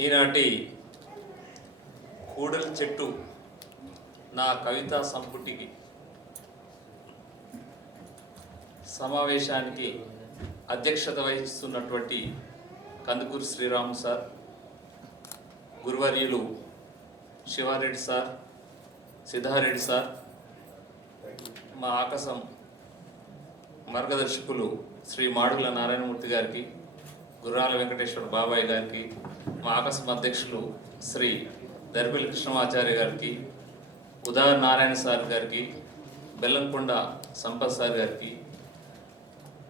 ఈనాటి కూడలి చెట్టు నా కవితా సంపుటికి సమావేశానికి అధ్యక్షత వహిస్తున్నటువంటి కందుకూరి శ్రీరాము సార్, గురువర్యులు శివారెడ్డి సార్, సిద్ధారెడ్డి సార్, మా ఆకాశం మార్గదర్శకులు శ్రీ మాడుగుల నారాయణమూర్తి గారికి, గుర్రాల వెంకటేశ్వర బాబాయ్ గారికి, మా ఆకాశం అధ్యక్షులు శ్రీ దర్బెల్లి కృష్ణమాచార్య గారికి, ఉదార్ నారాయణ సార్ గారికి, బెల్లంకొండ సంపత్ సార్ గారికి,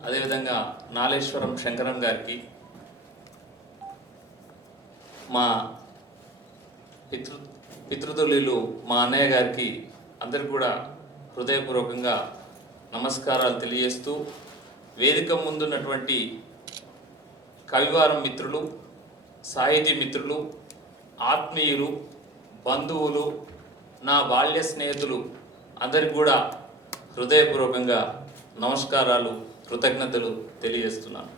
అదేవిధంగా నాలేశ్వరం శంకరన్ గారికి, మా పితృతుల్యులు మా అన్నయ్య గారికి అందరికి కూడా హృదయపూర్వకంగా నమస్కారాలు తెలియజేస్తూ, వేదిక ముందున్నటువంటి కవివారం మిత్రులు, సాహితీ మిత్రులు, ఆత్మీయులు, బంధువులు, నా బాల్య స్నేహితులు అందరికి కూడా హృదయపూర్వకంగా నమస్కారాలు, కృతజ్ఞతలు తెలియజేస్తున్నాను.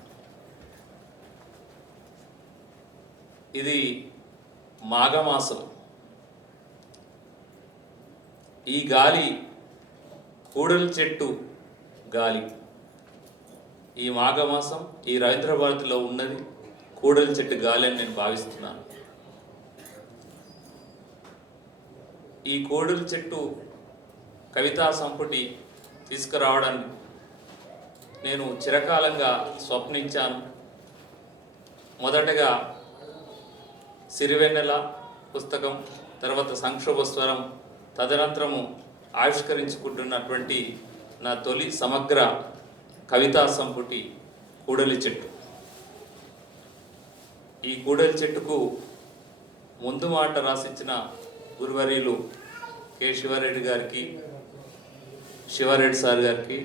ఇది మాఘమాసం. ఈ గాలి కూడలి చెట్టు గాలి. ఈ మాఘమాసం ఈ రవీంద్రభారతిలో ఉన్నది కూడలి చెట్టు గాలి అని నేను భావిస్తున్నాను. ఈ కూడలి చెట్టు కవితా సంపుటి తీసుకురావడాన్ని నేను చిరకాలంగా స్వప్నించాను. మొదటగా సిరివెన్నెల పుస్తకం, తర్వాత సంక్షోభ స్వరం, తదనంతరము ఆవిష్కరించుకుంటున్నటువంటి నా తొలి సమగ్ర కవితా సంపుటి కూడలి చెట్టు. ఈ కూడలి చెట్టుకు ముందు మాట రాసిచ్చిన గురువర్యులు కె శివారెడ్డి గారికి, శివారెడ్డి సార్ గారికి,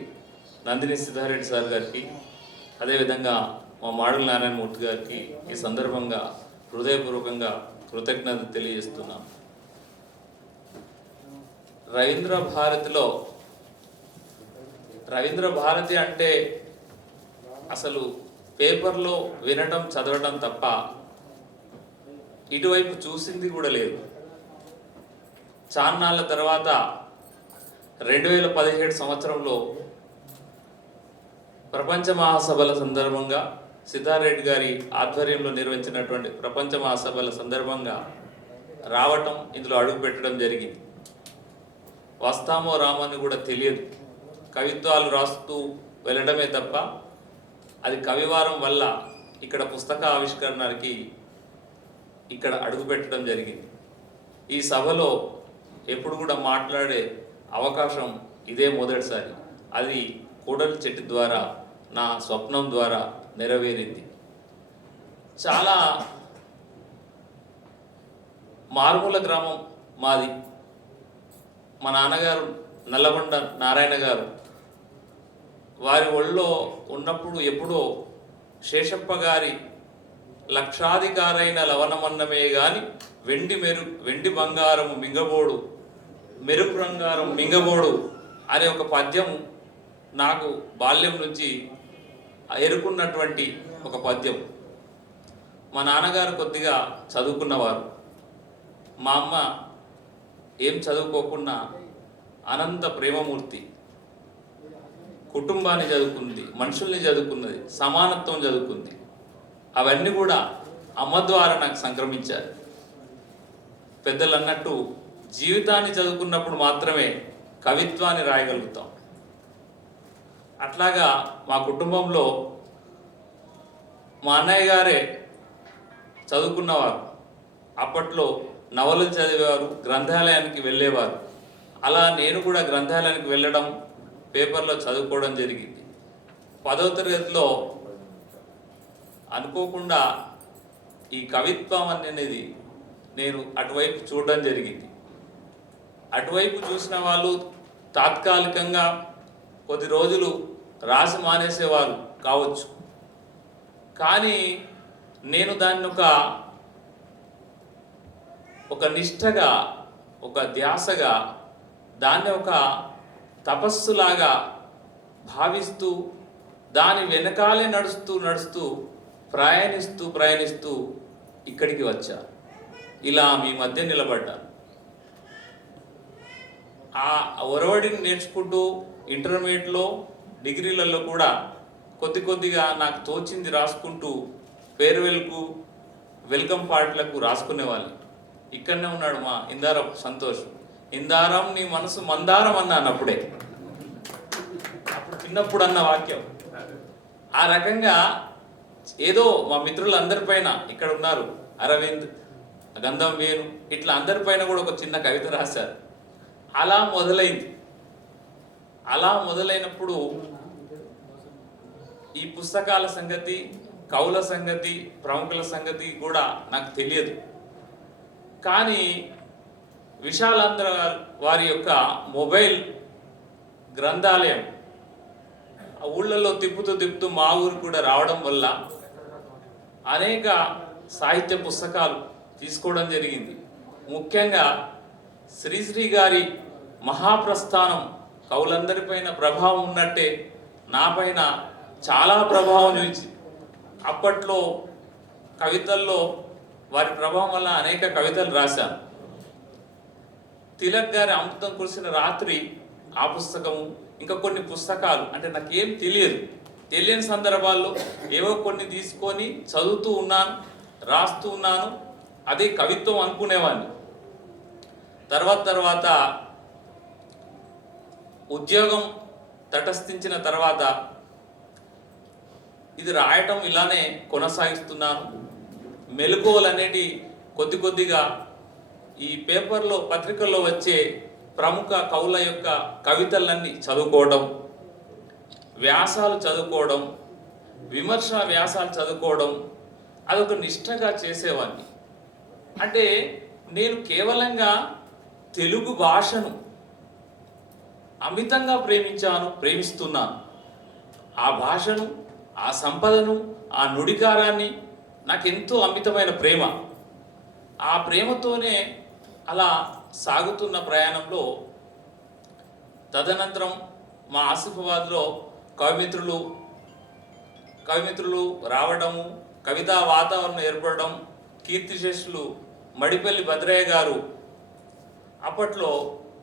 నందిని సిద్ధారెడ్డి సార్ గారికి, అదేవిధంగా మా మాడుగుల నారాయణమూర్తి గారికి ఈ సందర్భంగా హృదయపూర్వకంగా కృతజ్ఞత తెలియజేస్తున్నాను. రవీంద్ర భారతి అంటే అసలు పేపర్లో వినడం, చదవడం తప్ప ఇటువైపు చూసింది కూడా లేదు. చాన్నాళ్ళ తర్వాత 2017 సంవత్సరంలో ప్రపంచ మహాసభల సందర్భంగా సిద్ధారెడ్డి గారి ఆధ్వర్యంలో నిర్వహించినటువంటి ప్రపంచ మహాసభల సందర్భంగా రావటం, ఇందులో అడుగు పెట్టడం జరిగింది. వస్తామో రామని కూడా తెలియదు. కవిత్వాలు రాస్తూ వెళ్ళడమే తప్ప అది కవివారం వల్ల ఇక్కడ పుస్తక ఆవిష్కరణకి ఇక్కడ అడుగు పెట్టడం జరిగింది. ఈ సభలో ఎప్పుడు కూడా మాట్లాడే అవకాశం ఇదే మొదటిసారి. అది కూడలి చెట్టు ద్వారా, నా స్వప్నం ద్వారా నెరవేరింది. చాలా మారుమూల గ్రామం మాది. మా నాన్నగారు నల్లగొండ నారాయణ గారు, వారి ఒళ్ళో ఉన్నప్పుడు ఎప్పుడో శేషప్ప గారి లక్షాధికారైన లవణమన్నమే గాని వెండి బంగారము మింగబోడు, మెరుపు బంగారం మింగబోడు అనే ఒక పద్యం నాకు బాల్యం నుంచి ఎరుకున్నటువంటి ఒక పద్యం. మా నాన్నగారు కొద్దిగా చదువుకున్నవారు, మా అమ్మ ఏం చదువుకోకుండా అనంత ప్రేమమూర్తి. కుటుంబాన్ని చదువుకుంది, మనుషుల్ని చదువుకున్నది, సమానత్వం చదువుకుంది. అవన్నీ కూడా అమ్మ ద్వారా నాకు సంక్రమించారు. పెద్దలు అన్నట్టు జీవితాన్ని చదువుకున్నప్పుడు మాత్రమే కవిత్వాన్ని రాయగలుగుతాం. అట్లాగా మా కుటుంబంలో మా అన్నయ్య గారే చదువుకున్నవారు. అప్పట్లో నవలలు చదివేవారు, గ్రంథాలయానికి వెళ్ళేవారు. అలా నేను కూడా గ్రంథాలయానికి వెళ్ళడం, పేపర్లో చదువుకోవడం జరిగింది. 10వ తరగతిలో అనుకోకుండా ఈ కవిత్వం అనేది నేను అటువైపు చూడడం జరిగింది. అటువైపు చూసిన వాళ్ళు తాత్కాలికంగా కొద్ది రోజులు రాసి మానేసేవారు కావచ్చు. కానీ నేను దాన్ని ఒక నిష్ఠగా, ఒక ధ్యాసగా, దాన్ని ఒక తపస్సులాగా భావిస్తూ దాని వెనకాలే నడుస్తూ ప్రయాణిస్తూ ఇక్కడికి వచ్చా, ఇలా మీ మధ్య నిలబడ్డా. ఆ ఒరవడిని నేర్చుకుంటూ ఇంటర్మీడియట్లో డిగ్రీలలో కూడా కొద్ది కొద్దిగా నాకు తోచింది రాసుకుంటూ ఫేర్వెల్కు వెల్కమ్ పార్టీలకు రాసుకునేవాళ్ళు. ఇక్కడనే ఉన్నాడు మా ఇందారం సంతోష్. ఇందారం నీ మనసు మందారం అన్నాను అప్పుడే, అప్పుడు చిన్నప్పుడు అన్న వాక్యం. ఆ రకంగా ఏదో మా మిత్రులందరిపైన ఇక్కడ ఉన్నారు, అరవింద్, గంధం వేణు, ఇట్లా అందరిపైన కూడా ఒక చిన్న కవిత రాశారు. అలా మొదలైంది. అలా మొదలైనప్పుడు ఈ పుస్తకాల సంగతి, కవుల సంగతి, ప్రముఖుల సంగతి కూడా నాకు తెలియదు. కానీ విశాలాంధ్ర వారి యొక్క మొబైల్ గ్రంథాలయం ఊళ్ళల్లో తిప్పుతూ మా ఊరు కూడా రావడం వల్ల అనేక సాహిత్య పుస్తకాలు తీసుకోవడం జరిగింది. ముఖ్యంగా శ్రీశ్రీ గారి మహాప్రస్థానం కవులందరిపైన ప్రభావం ఉన్నట్టే నాపైన చాలా ప్రభావం చూసి అప్పట్లో కవితల్లో వారి ప్రభావం వల్ల అనేక కవితలు రాశాను. తిలక్ గారి అమృతం కురిసిన రాత్రి ఆ పుస్తకము, ఇంకా కొన్ని పుస్తకాలు, అంటే నాకేం తెలియని సందర్భాల్లో ఏవో కొన్ని తీసుకొని చదువుతూ ఉన్నాను, రాస్తూ ఉన్నాను. అదే కవిత్వం అనుకునేవాడిని. తర్వాత ఉద్యోగం తటస్థించిన తర్వాత ఇది రాయటం ఇలానే కొనసాగిస్తున్నాను. మెలకువలు అనేటి కొద్దిగా ఈ పేపర్లో, పత్రికల్లో వచ్చే ప్రముఖ కవుల యొక్క కవితలన్నీ చదువుకోవడం, వ్యాసాలు చదువుకోవడం, విమర్శ వ్యాసాలు చదువుకోవడం, అదొక నిష్ఠగా చేసేవాడిని. అంటే నేను కేవలంగా తెలుగు భాషను అమితంగా ప్రేమిస్తున్నాను. ఆ భాషను, ఆ సంపదను, ఆ నుడికారాన్ని నాకెంతో అమితమైన ప్రేమ. ఆ ప్రేమతోనే అలా సాగుతున్న ప్రయాణంలో తదనంతరం మా ఆసిఫాబాద్లో కవిమిత్రులు రావడము, కవితా వాతావరణం ఏర్పడడం, కీర్తిశేషులు మడిపల్లి భద్రయ్య గారు అప్పట్లో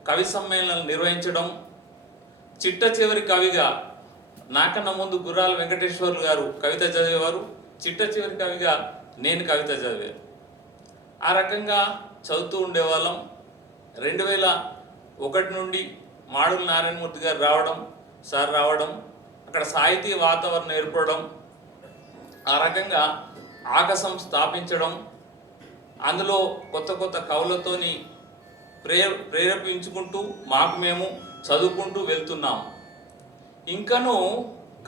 కవి సమ్మేళనాలు నిర్వహించడం, చిట్ట చివరి కవిగా నాకన్నా ముందు గుర్రాల వెంకటేశ్వర్లు గారు కవిత చదివేవారు, చిట్ట చివరి కవిగా నేను కవిత చదివాను. ఆ రకంగా చదువుతూ ఉండేవాళ్ళం. 2001 నుండి మాడుగుల నారాయణమూర్తి గారు రావడం, అక్కడ సాహితీ వాతావరణం ఏర్పడడం, ఆ రకంగా ఆకాశం స్థాపించడం, అందులో కొత్త కవులతోని ప్రేరేపించుకుంటూ మాకు మేము చదువుకుంటూ వెళ్తున్నాం. ఇంకనూ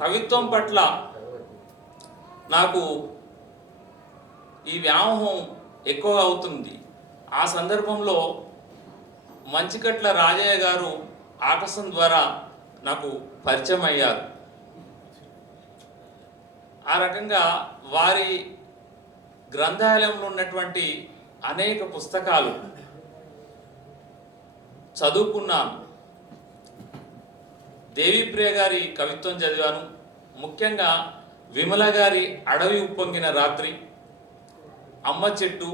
కవిత్వం పట్ల నాకు ఈ వ్యామోహం ఎక్కువగా అవుతుంది. ఆ సందర్భంలో మంచికట్ల రాజయ్య గారు ఆకాశం ద్వారా నాకు పరిచయం అయ్యారు. ఆ రకంగా వారి గ్రంథాలయంలో ఉన్నటువంటి అనేక పుస్తకాలు చదువుకున్నాను. దేవిప్రియ గారి కవిత్వం చదివాను. ముఖ్యంగా విమల గారి అడవి ఉప్పొంగిన రాత్రి, అమ్మ చెట్టు,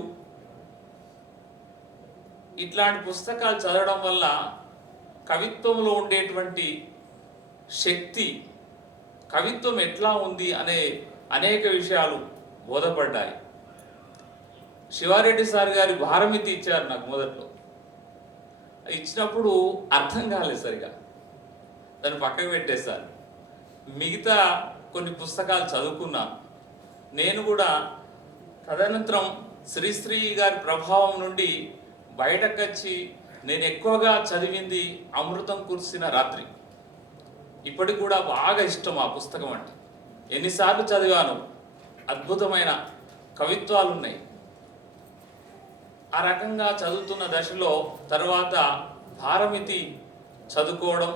ఇట్లాంటి పుస్తకాలు చదవడం వల్ల కవిత్వంలో ఉండేటువంటి శక్తి, కవిత్వం ఎట్లా ఉంది అనే అనేక విషయాలు బోధపడ్డాయి. శివారెడ్డి సార్ గారి భారమితి ఇచ్చారు నాకు మొదట్లో. ఇచ్చినప్పుడు అర్థం కాలేదు సరిగా, దాన్ని పక్కకు పెట్టేశారు. మిగతా కొన్ని పుస్తకాలు చదువుకున్నాను. నేను కూడా తదనంతరం శ్రీశ్రీ గారి ప్రభావం నుండి బయటకు వచ్చి నేను ఎక్కువగా చదివింది అమృతం కురిసిన రాత్రి. ఇప్పటికి కూడా బాగా ఇష్టం ఆ పుస్తకం అంటే. ఎన్నిసార్లు చదివాను, అద్భుతమైన కవిత్వాలు ఉన్నాయి. ఆ రకంగా చదువుతున్న దశలో తర్వాత భారమితి చదువుకోవడం,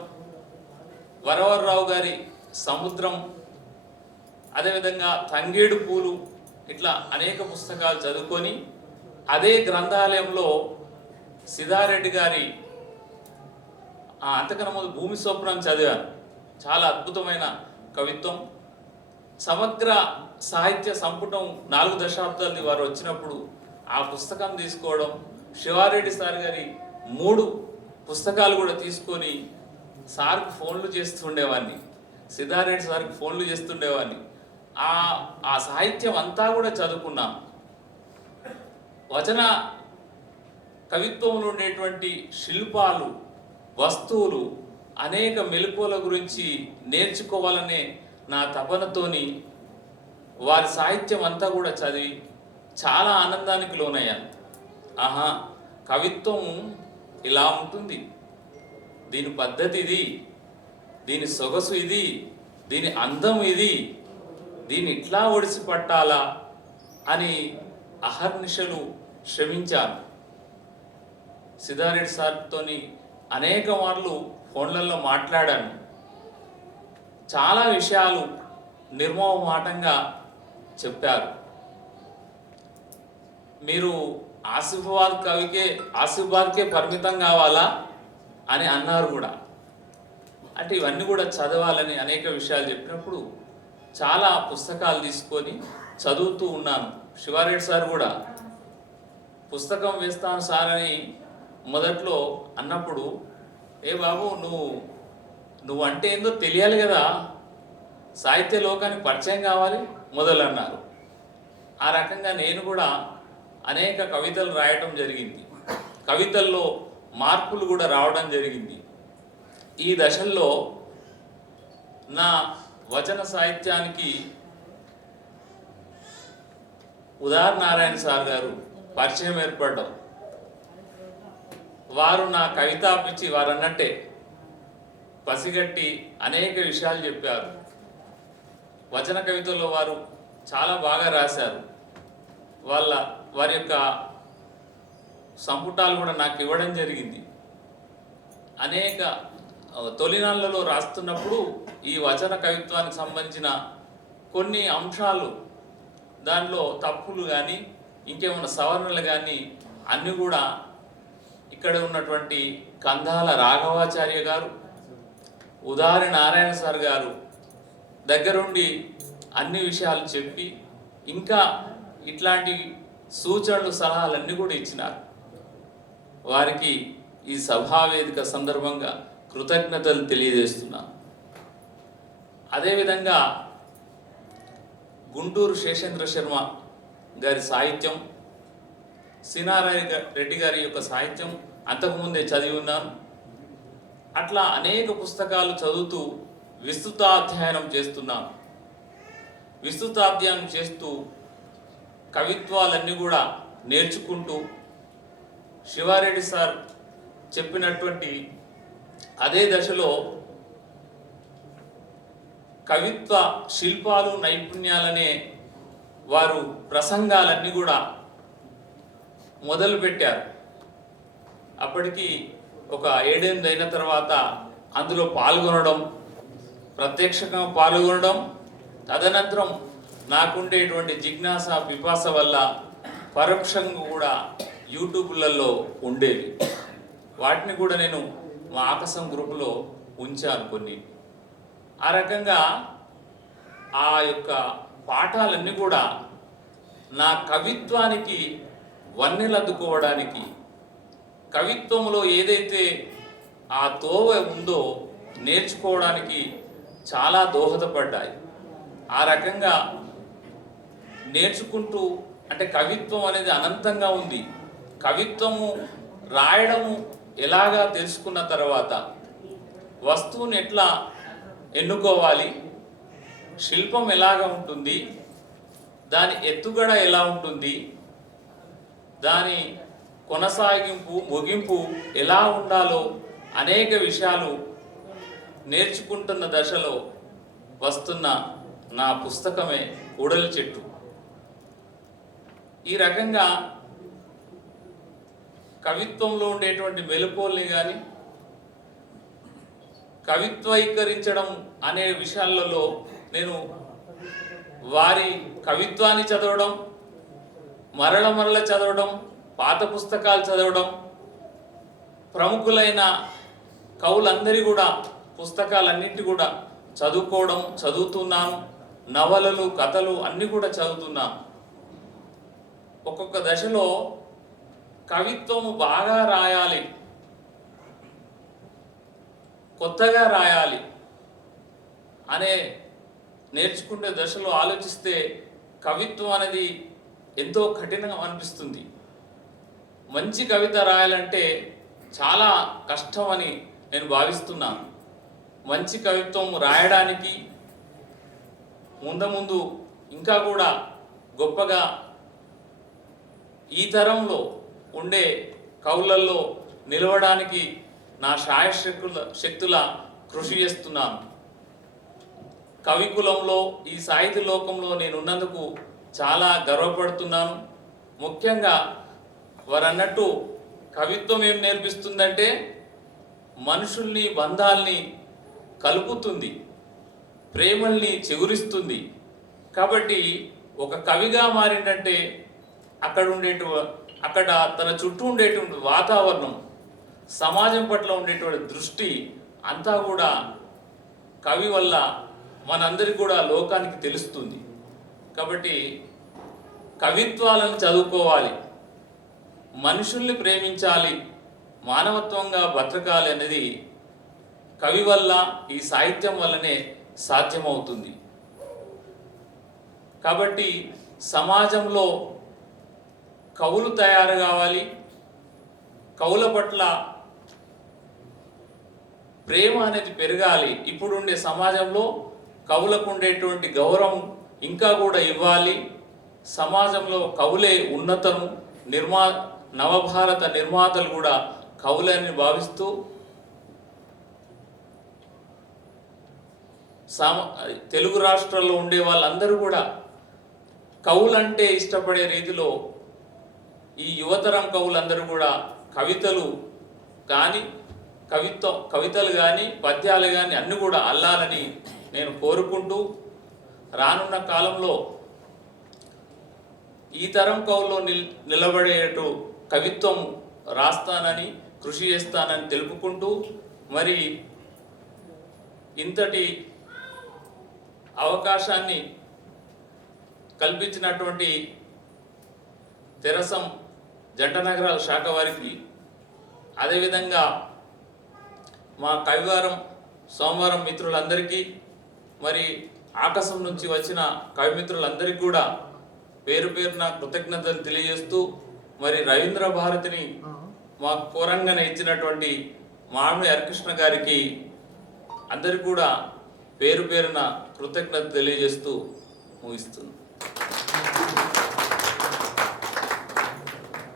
వరవర్రావు గారి సముద్రం, అదేవిధంగా తంగేడు పూలు, ఇట్లా అనేక పుస్తకాలు చదువుకొని అదే గ్రంథాలయంలో సిద్ధారెడ్డి గారి అంతకన్నా ముందు భూమి స్వప్నం చదివాను. చాలా అద్భుతమైన కవిత్వం. సమగ్ర సాహిత్య సంపుటం 4 దశాబ్దాలది వారు వచ్చినప్పుడు ఆ పుస్తకం తీసుకోవడం, శివారెడ్డి సార్ గారి 3 పుస్తకాలు కూడా తీసుకొని సార్కి ఫోన్లు చేస్తుండేవాడిని, సిద్ధారెడ్డి సార్కి ఫోన్లు చేస్తుండేవాడిని. ఆ సాహిత్యం అంతా కూడా చదువుకున్నాం. వచన కవిత్వంలో ఉండేటువంటి శిల్పాలు, వస్తువులు, అనేక మెలకువల గురించి నేర్చుకోవాలనే నా తపనతోని వారి సాహిత్యం అంతా కూడా చదివి చాలా ఆనందానికి లోనయ్యాను. ఆహా, కవిత్వం ఇలా ఉంటుంది, దీని పద్ధతి ఇది, దీని సొగసు ఇది, దీని అందం ఇది, దీన్ని ఇట్లా ఒడిసి పట్టాలా అని అహర్నిశలు శ్రమించాను. సిద్ధారెడ్డి సార్తో అనేక మార్లు ఫోన్లలో మాట్లాడాను. చాలా విషయాలు నిర్మోహమాటంగా చెప్పారు. మీరు ఆసిఫాబాద్కే పరిమితం కావాలా అని అన్నారు కూడా. అంటే ఇవన్నీ కూడా చదవాలని అనేక విషయాలు చెప్పినప్పుడు చాలా పుస్తకాలు తీసుకొని చదువుతూ ఉన్నాను. శివారెడ్డి సార్ కూడా పుస్తకం వేస్తాను సార్ అని మొదట్లో అన్నప్పుడు, ఏ బాబు నువ్వు అంటే ఏందో తెలియాలి కదా, సాహిత్య లోకానికి పరిచయం కావాలి మొదలన్నారు. ఆ రకంగా నేను కూడా అనేక కవితలు రాయటం జరిగింది. కవితల్లో మార్పులు కూడా రావడం జరిగింది. ఈ దశల్లో నా వచన సాహిత్యానికి ఉదార్ నారాయణ సార్ గారు పరిచయం ఏర్పడడం, వారు నా కవితా పిచ్చి వారు అన్నట్టే పసిగట్టి అనేక విషయాలు చెప్పారు. వచన కవితల్లో వారు చాలా బాగా రాశారు. వారి యొక్క సంపుటాలు కూడా నాకు ఇవ్వడం జరిగింది. అనేక తొలినాళ్లలో రాస్తున్నప్పుడు ఈ వచన కవిత్వానికి సంబంధించిన కొన్ని అంశాలు, దానిలో తప్పులు కానీ ఇంకేమైనా సవరణలు కానీ అన్నీ కూడా ఇక్కడ ఉన్నటువంటి కందాల రాఘవాచార్య గారు, ఉదారి నారాయణ సార్ గారు దగ్గరుండి అన్ని విషయాలు చెప్పి ఇంకా ఇట్లాంటి సూచనలు సలహాలన్నీ కూడా ఇచ్చినారు. వారికి ఈ సభావేదిక సందర్భంగా కృతజ్ఞతలు తెలియజేస్తున్నాను. అదేవిధంగా గుంటూరు శేషేంద్ర శర్మ గారి సాహిత్యం, సినారాయణ రెడ్డి గారి యొక్క సాహిత్యం అంతకుముందే చదివి ఉన్నాను. అట్లా అనేక పుస్తకాలు చదువుతూ విస్తృతాధ్యయనం చేస్తున్నాను. విస్తృతాధ్యయనం చేస్తూ కవిత్వాలన్నీ కూడా నేర్చుకుంటూ శివారెడ్డి సార్ చెప్పినటువంటి అదే దశలో కవిత్వ శిల్పాలు, నైపుణ్యాలనే వారు ప్రసంగాలన్నీ కూడా మొదలుపెట్టారు. అప్పటికి ఒక 7-8 అయిన తర్వాత అందులో పాల్గొనడం, ప్రత్యక్షంగా పాల్గొనడం, తదనంతరం నాకుండేటువంటి జిజ్ఞాస పిపాస వల్ల పరోక్షంగా కూడా యూట్యూబ్లలో ఉండేవి. వాటిని కూడా నేను మా ఆకాశం గ్రూపులో ఉంచాను కొన్ని. ఆ రకంగా ఆ యొక్క పాఠాలన్నీ కూడా నా కవిత్వానికి వన్నెలద్దుకోవడానికి, కవిత్వంలో ఏదైతే ఆ తోవ ఉందో నేర్చుకోవడానికి చాలా దోహదపడ్డాయి. ఆ రకంగా నేర్చుకుంటూ, అంటే కవిత్వం అనేది అనంతంగా ఉంది. కవిత్వము రాయడము ఎలాగా తెలుసుకున్న తర్వాత వస్తువుని ఎట్లా ఎన్నుకోవాలి, శిల్పం ఎలాగా ఉంటుంది, దాని ఎత్తుగడ ఎలా ఉంటుంది, దాని కొనసాగింపు ముగింపు ఎలా ఉండాలో అనేక విషయాలు నేర్చుకుంటున్న దశలో వస్తున్న నా పుస్తకమే ఉడలి చెట్టు. ఈ రకంగా కవిత్వంలో ఉండేటువంటి మెలకువల్ని కానీ కవిత్వీకరించడం అనే విషయాలలో నేను వారి కవిత్వాన్ని చదవడం, మరల చదవడం, పాత పుస్తకాలు చదవడం, ప్రముఖులైన కవులందరి కూడా పుస్తకాలన్నింటి కూడా చదువుకోవడం, చదువుతున్నాను. నవలలు, కథలు అన్నీ కూడా చదువుతున్నాం. ఒక్కొక్క దశలో కవిత్వము బాగా రాయాలి, కొత్తగా రాయాలి అనే నేర్చుకునే దశలో ఆలోచిస్తే కవిత్వం అనేది ఎంతో కఠినంగా అనిపిస్తుంది. మంచి కవిత రాయాలంటే చాలా కష్టం అని నేను భావిస్తున్నాను. మంచి కవిత్వం రాయడానికి ముందు ఇంకా కూడా గొప్పగా ఈ తరంలో ఉండే కవులల్లో నిలవడానికి నా శక్తుల కృషి చేస్తున్నాను. కవికులంలో, ఈ సాహిత్య లోకంలో నేను ఉన్నందుకు చాలా గర్వపడుతున్నాను. ముఖ్యంగా వారన్నట్టు కవిత్వం ఏం నేర్పిస్తుందంటే మనుషుల్ని, బంధాల్ని కలుపుతుంది, ప్రేమల్ని చిగురిస్తుంది. కాబట్టి ఒక కవిగా మారిందంటే అక్కడ తన చుట్టూ ఉండేటువంటి వాతావరణం, సమాజం పట్ల ఉండేటువంటి దృష్టి అంతా కూడా కవి వల్ల మనందరికీ కూడా లోకానికి తెలుస్తుంది. కాబట్టి కవిత్వాలను చదువుకోవాలి, మనుషుల్ని ప్రేమించాలి, మానవత్వంగా బతకాలి అనేది కవి వల్ల, ఈ సాహిత్యం వల్లనే సాధ్యమవుతుంది. కాబట్టి సమాజంలో కవులు తయారు కావాలి, కవుల పట్ల ప్రేమ అనేది పెరగాలి. ఇప్పుడుండే సమాజంలో కవులకు ఉండేటువంటి గౌరవం ఇంకా కూడా ఇవ్వాలి. సమాజంలో కవులే ఉన్నతము, నవభారత నిర్మాతలు కూడా కవులని భావిస్తూ తెలుగు రాష్ట్రాల్లో ఉండే వాళ్ళందరూ కూడా కవులంటే ఇష్టపడే రీతిలో ఈ యువతరం కవులందరూ కూడా కవితలు కానీ, కవితలు కానీ, పద్యాలు కానీ అన్నీ కూడా అల్లాలని నేను కోరుకుంటూ, రానున్న కాలంలో ఈ తరం కవుల్లో నిలబడేటు కవిత్వం రాస్తానని, కృషి చేస్తానని తెలుపుకుంటూ, మరి ఇంతటి అవకాశాన్ని కల్పించినటువంటి తెరసం జంట నగరాల శాఖ వారికి, అదేవిధంగా మా కవివారం సోమవారం మిత్రులందరికీ, మరి ఆకాశం నుంచి వచ్చిన కవిమిత్రులందరికీ కూడా పేరు పేరున కృతజ్ఞతలు తెలియజేస్తూ, మరి రవీంద్ర భారతిని మాకు కోరంగానే ఇచ్చినటువంటి మామిడి హరికృష్ణ గారికి అందరికీ కూడా పేరు పేరున కృతజ్ఞత తెలియజేస్తూ ముగిస్తుంది.